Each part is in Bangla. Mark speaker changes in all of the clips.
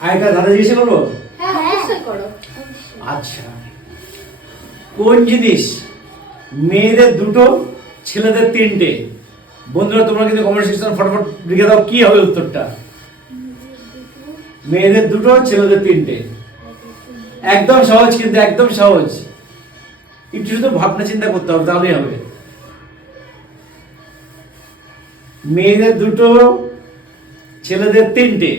Speaker 1: আরেকটা দাদা জিজ্ঞেস করব
Speaker 2: হ্যাঁ করো
Speaker 1: আচ্ছা। কোন জিনিস মেয়েদের দুটো ছেলেদের তিনটে? বন্ধুরা তোমরা কিন্তু কমেন্ট সেকশন ফটাফট লিখে দাও কি হবে উত্তরটা। মেয়েদের দুটো ছেলেদের তিনটে। একদম সহজ কিন্তু একদম সহজ। একটু শুধু ভাবনা চিন্তা করতে হবে তাহলেই হবে। মেয়েদের দুটো ছেলেদের তিনটে।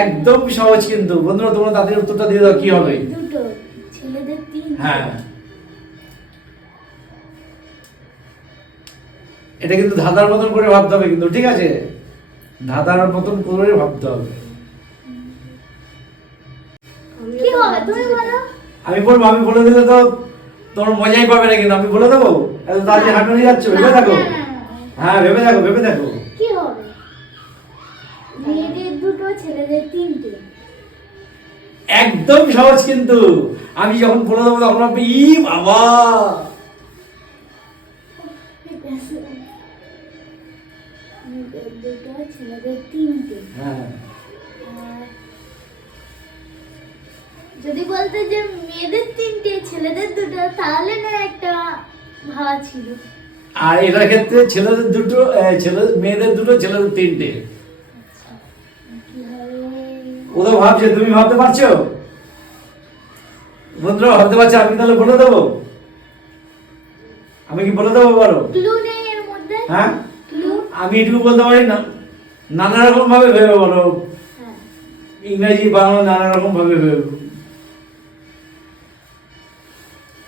Speaker 1: একদম সহজ কিন্তু। বন্ধুরা তোমরা তাদের উত্তরটা দিয়ে দাও কি হবে?
Speaker 3: দুটো। ছেলেদের তিন।
Speaker 1: হ্যাঁ। এটা কিন্তু ধাঁধার মতন করে ভাবতে হবে কিন্তু ঠিক আছে? ধাঁধার মতন করে ভাবতে হবে।
Speaker 3: কি হবে? তুমি বলো।
Speaker 1: আমি বলব আমি বলে দিলে তো তোমার মজাই পাবে না কিন্তু। আমি বলে দেবো? এত তাড়াতাড়ি হাঁটু নিয়ে যাচ্ছ ভেবে দেখো।
Speaker 3: না, না, না।
Speaker 1: হ্যাঁ ভেবে দেখো ভেবে দেখো।
Speaker 3: কি হবে? দুটো ছেলেদের তিনটে।
Speaker 1: একদম সহজ কিন্তু। আমি যখন বলে দেবো তখন ভাববে, ই বাবা।
Speaker 3: দুটো ছেলেদের তিনটে।
Speaker 1: হ্যাঁ।
Speaker 3: যদি বলতে যে মেয়েদের তিনটে ছেলেদের দুটো তাহলে না একটা ভাবা ছিল।
Speaker 1: আর এটার ক্ষেত্রে ছেলেদের দুটো ছেলে মেয়েদের দুটো ছেলেদের তিনটে। ও তো ভাবছে তুমি ভাবতে পারছ? বন্ধুরা ভাবতে পারছ আমি তাহলে বলে দেবো? আমি কি বলে দেবো বলো হ্যাঁ? আমি এটুকু বলতে পারি না। নানা রকম ভাবে ভেবে বলো।
Speaker 3: হ্যাঁ।
Speaker 1: ইংরেজি বাংলা নানা রকম ভাবে ভেবে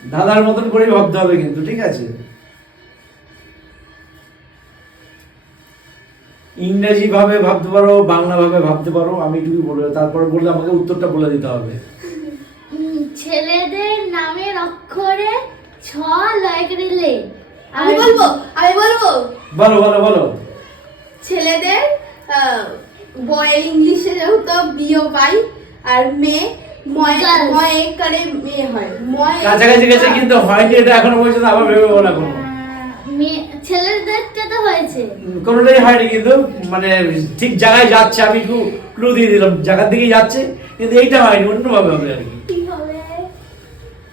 Speaker 1: দাদার মতন করেই ভাবতে হবে কিন্তু ঠিক আছে? ইংরেজি ভাবে ভাবতে পারো বাংলা ভাবে ভাবতে পারো আমি এটুকু বলে তারপরে বললে আমাকে উত্তরটা বলে দিতে হবে।
Speaker 3: ছেলেদের নামের অক্ষরে ছ লয় করে
Speaker 2: আমি বলব আমি বলব।
Speaker 1: বলো বলো বলো।
Speaker 2: ছেলেদের বয় ইংলিশে যেহেতু বিও বাই আর মেয়ে ময়. ময় করে মেয়ে হয়। ময়
Speaker 1: কাছাকাছি গেছে কিন্তু হয়নি এটা এখনও পর্যন্ত আবার ভেবে বলা কোনো।
Speaker 3: ছেলেদেরটা তো হয়েছে?
Speaker 1: কোনোটাই হয়নি কিন্তু মানে ঠিক জায়গায় যাচ্ছে আমি একটু ক্লু দিয়ে দিলাম জায়গার দিকেই যাচ্ছে কিন্তু এইটা হয়নি অন্যভাবে হবে আর কি।
Speaker 3: কি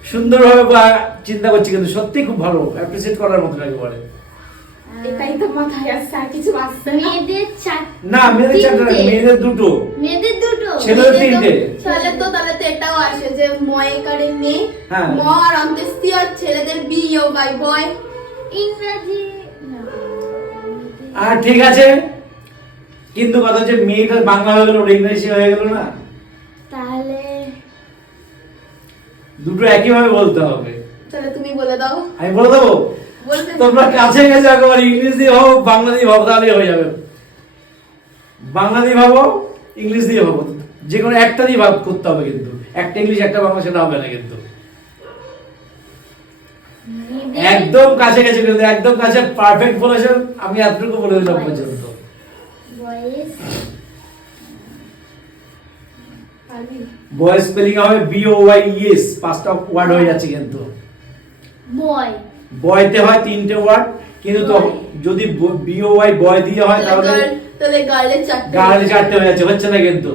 Speaker 1: সুন্দরভাবে বা চিন্তা করছি কিন্তু সত্যি খুব ভালো অ্যাপ্রিসিয়েট করার মতো একেবারে
Speaker 2: এটাই তো মাথায় আসছে আর কিছু আসছে না।
Speaker 3: মেয়েদের চার
Speaker 1: না মেয়েদের চারটা মেয়েদের দুটো।
Speaker 3: মেয়েদের দুটো?
Speaker 1: ছেলেদের তিনটে।
Speaker 2: তাহলে তো তাহলে তো এটাও আসে যে ময় করে মেয়ে। ম আর আর ছেলেদের বি ও বাই বয়
Speaker 3: ইংরাজি
Speaker 1: আর ঠিক আছে। কিন্তু কথা হচ্ছে মেয়েটার বাংলা হয়ে গেল ওটা ইংরেজি হয়ে গেল না।
Speaker 3: তাহলে
Speaker 1: দুটো একইভাবে বলতে হবে।
Speaker 2: তাহলে তুমি বলে দাও।
Speaker 1: আমি বলে দেবো? তোমরা কাছে গেছে একেবারে ইংলিশ দিয়ে ভাবো বাংলা দিয়ে ভাবো তাহলেই হয়ে যাবে। বাংলা দিয়ে ভাবো ইংলিশ দিয়ে ভাবো। যে কোনো একটা দিয়ে ভাব করতে হবে কিন্তু। একটা ইংলিশ একটা বাংলা সেটা হবে না কিন্তু। একদম কাছে গেছে কিন্তু একদম কাছে পারফেক্ট বলেছেন আমি এতটুকু বলে দিলাম পর্যন্ত।
Speaker 3: বয়েস
Speaker 1: স্পেলিং হবে বি ও ওয়াই ইএস পাঁচটা ওয়ার্ড হয়ে যাচ্ছে কিন্তু।
Speaker 3: বয়
Speaker 1: বয়তে হয় তিনটে ওয়ার্ড কিন্তু তো যদি বি ও ওয়াই বয় দিয়ে হয়
Speaker 2: তাহলে
Speaker 1: তাহলে
Speaker 2: গার্লের চারটে
Speaker 1: গাড়ি চারটে হয়ে যাচ্ছে হচ্ছে না কিন্তু।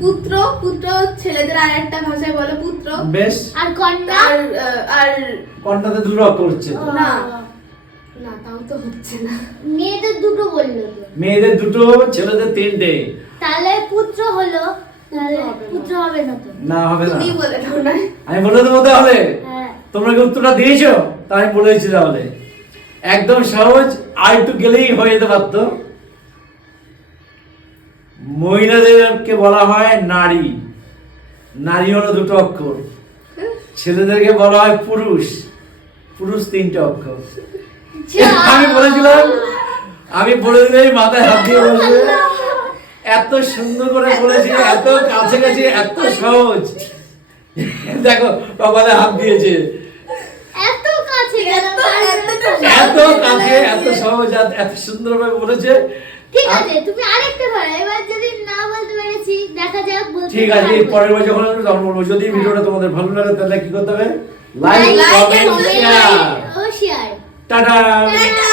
Speaker 2: পুত্র পুত্র ছেলেদের আর একটা ভাষায় বলে পুত্র।
Speaker 1: বেশ।
Speaker 3: আর কন্যা?
Speaker 2: আর আর
Speaker 1: কন্যাতে দুটো অক্ষর হচ্ছে।
Speaker 2: না। না তাও তো হচ্ছে না।
Speaker 3: মেয়েদের দুটো বলল
Speaker 1: মেয়েদের দুটো ছেলেদের তিনটে।
Speaker 3: তাহলে পুত্র হলো। পুত্র হবে না। তো।
Speaker 1: না হবে না।
Speaker 2: তুমি বলে দাও না।
Speaker 1: আমি বলে দেবো তাহলে।
Speaker 3: হ্যাঁ।
Speaker 1: তোমরা কি উত্তরটা দিয়েছ? তা আমি বলে দিচ্ছি তাহলে। একদম সহজ আর একটু গেলেই হয়ে যেতে পারতো। মহিলাদেরকে বলা হয় নারী। নারী হলো দুটো অক্ষর। ছেলেদেরকে বলা হয় পুরুষ। পুরুষ তিনটে অক্ষর। আমি বলেছিলাম আমি বলে দিলেই মাথায় হাত দিয়ে বলছে এত সুন্দর করে বলেছি এত কাছে কাছে এত সহজ। দেখো কপালে হাত দিয়েছে।
Speaker 3: এত কাছে
Speaker 1: এত সহজ এত সুন্দর ভাবে বলেছে।
Speaker 3: ঠিক আছে তুমি আরেকটা ধরো এবার যদি না বলতে পেরেছি দেখা যাক বলতে
Speaker 1: ঠিক আছে পরের বার যখন আমরা তখন বলব। যদি ভিডিওটা তোমাদের ভালো লাগে তাহলে কি করতে হবে? লাইক কমেন্ট শেয়ার
Speaker 3: ও শেয়ার
Speaker 1: টাটা।
Speaker 2: টাটা।